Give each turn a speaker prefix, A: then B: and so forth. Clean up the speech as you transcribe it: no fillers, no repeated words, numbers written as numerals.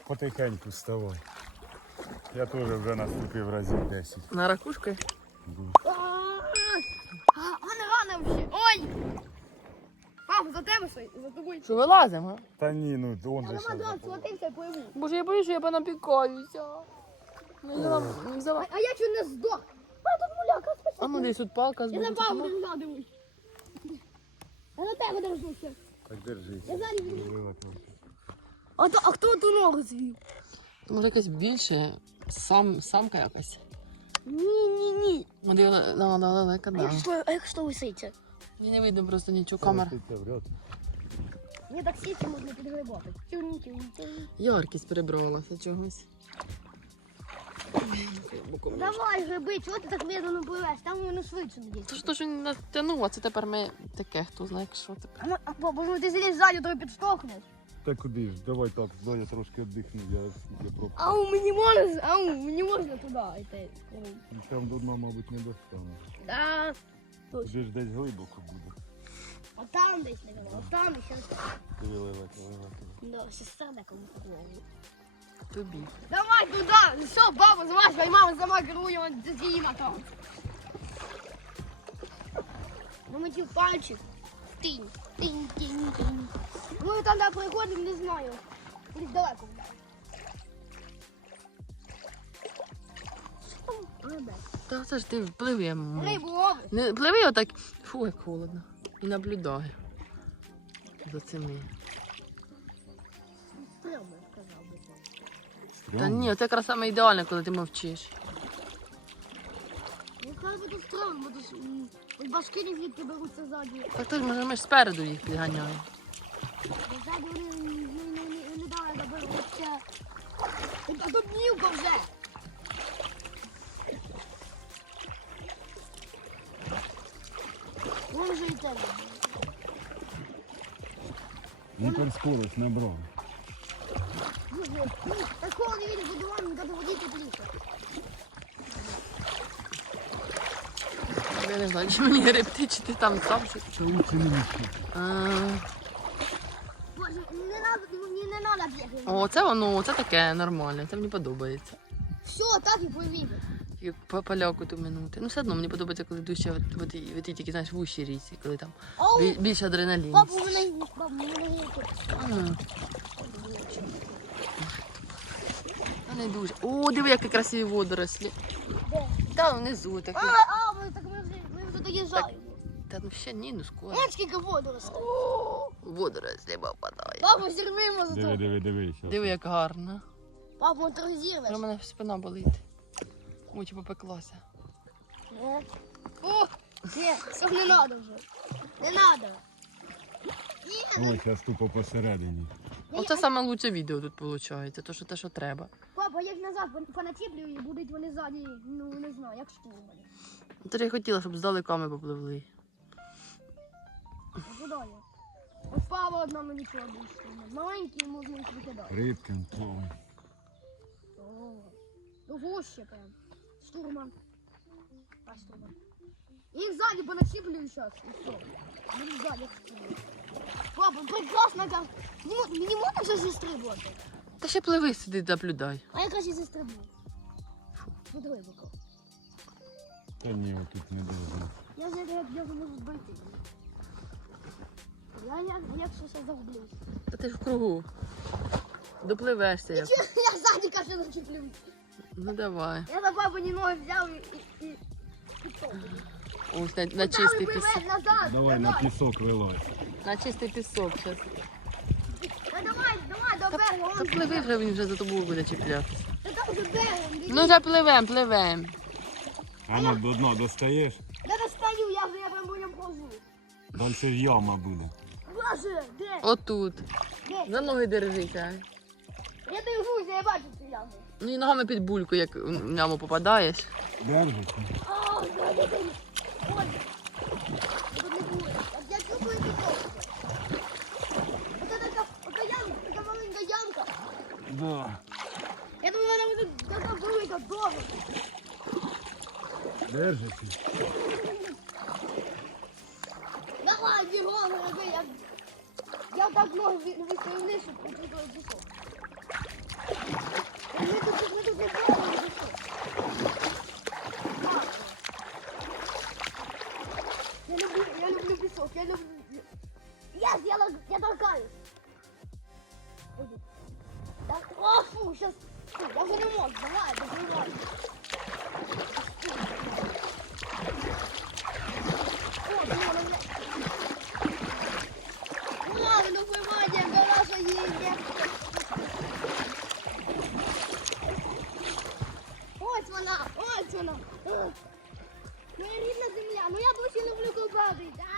A: потихеньку вставай. Я теж вже наступив разів 10.
B: На ракушки?
C: Рано вже. Ой! Папа, за тебе стоїть, за тобою.
B: Що вилазимо?
A: Та ні, ну он
C: Я
A: же
C: на
A: що.
C: мадрас схватився, пливу.
B: Боже, я боюсь, що я понапікаюся. Не взяла.
C: А я чого не здох? А тут муляка, спасибо.
B: А ну десь тут палка з
C: Я за
B: боку.
C: папу держу, дивись. Я на тебе держуся.
A: Так держись.
C: Я зараз буду.
A: Вилетів.
C: А хто ту ногу звів?
B: Може якась більше, самка якась.
C: Ні.
B: От я далека, да.
C: А якщо виситься?
B: Мені не видно просто нічого камер.
C: Мені так сіти можна підгрибати. Тюні.
B: Яркість перебралася чогось.
C: Давай гриби, чого ти так медленно пливеш? Там воно швидше надіється.
B: То ж то, що не натягнуло, а це тепер ми таке, хто знає, що тепер.
C: А бо ти сидиш ззаді, то підштовхнеш.
A: Та куди ж? Давай так, дай я трошки віддихну, я пробую.
C: Мені можна туди йти.
A: Ну, там до дна, мабуть, не достану.
C: Да.
A: Туди ж десь глибоко буде.
C: Отам десь, наверное, отам і ще там.
A: Виливати.
C: Да, сестра декому поклала.
B: Тобі.
C: Давай туди! Все, баба, злазь, моя мама сама керує, вон Зіма там. Намотив пальчик. Тинь. Ми там приходимо, не знаю. Десь далеко вдали. Рибе.
B: Та це ж ти пливемо.
C: Рибу лови.
B: Не пливи отак. Фу, як холодно. І наблюдай за цими.
C: Стрьомно, сказав би ти.
B: Та ні, це якраз саме ідеально, коли ти мовчиш.
C: Ну, хай буде стрьомно, бо тут башки не звідки беруться ззаді.
B: Так то ж ми ж спереду їх підганяємо.
C: Ззаді вони не дали доберуться. А тут днівка вже. Вон вже і це.
A: Вітер скорость набрав.
C: Такого не видно, буду вам, когда водить тепліше.
B: Я не знаю, чи мені гребти, чи ти там сам щось.
A: Це лучше не мішки.
C: Боже, не надо, мені не надо бігати.
B: О, це воно, це таке нормальне, це мені подобається.
C: Все, так і повіли.
B: Як поляку ту минути. Ну все одно мені подобається, коли дужче в ті тільки, знаєш, в уші ріці, коли там
C: Ау,
B: більше адреналін.
C: папа, у мене гірко.
B: Не дуже. О, диви, які красиві водорослі.
C: Де?
B: Там внизу такі.
C: Ми вже доїжджаємо.
B: Та ну ще ні, ну скоро.
C: Ось скільки воду росте.
B: Водорослі попадає.
C: Папа, зірвимо за то.
A: Диви.
B: Диви, як гарно.
C: Папа, он трохи зірвеш.
B: У мене спина болить. Ой, чи попеклася.
C: О, ні, все, не надо вже. Не надо.
A: Ой, зараз тупо посередині.
B: Оце саме лучше відео тут виходить, то що те, що треба.
C: Папа, як назад понатіплюю і будуть вони ззаді, ну не знаю, як штурмані.
B: Тож я хотіла, щоб здалека ми попливли.
C: А куди я? Ось папа одна мені чого більше. Маленькі можна їх викидати.
A: Рибки, плавай.
C: Ну гуще прям. Штурман. А штурман. Їх ззаді понатіплюю зараз і все. Буду ззаді як штурман. Папа, прекрасно там. Мені можна вже зістрибувати?
B: Та ще пливи сиди, наблюдай.
C: А я краще зістрибну. Тут глибоко.
A: Та ні, отут не дуже.
C: Я вже можу збити. Я щось загублюсь.
B: Та ти ж в кругу. Допливешся як.
C: Я ззаді каже начіплюсь.
B: Ну давай.
C: Я за бабині ноги взяв і
B: Ось на чистий пісок.
C: назад.
A: Давай на пісок вилазь.
B: На чистий пісок зараз.
C: Давай, до берега.
B: Та пливи вже, він вже за тобою буде чіплятися.
C: Та там вже берегом.
B: Ну вже пливем.
A: А ну до дна достаєш,
C: Я достаю, я прям по ньому хожу.
A: далі ж яма буде.
C: Боже, де?
B: Отут.
C: Де?
B: За ноги держися.
C: Я держуся, я бачу цю яму.
B: Ну і ногами під бульку, як в яму попадаєш.
A: Держиться.
C: Ой, тут не буде. Я чувствую пісок. Ота ямка, така маленька ямка.
A: Да.
C: Я думаю, вона буде така велика, довга.
A: Держиться.
C: Давай, бігом, роби, я так ноги виставив, щоб почути пісок. Ну, сейчас. Я уже не мог. Давай, добивай. О, блин, ну виводя, хороша їде. Ось вона, ось вона. Моя рідна земля. Ну я дуже люблю купатись.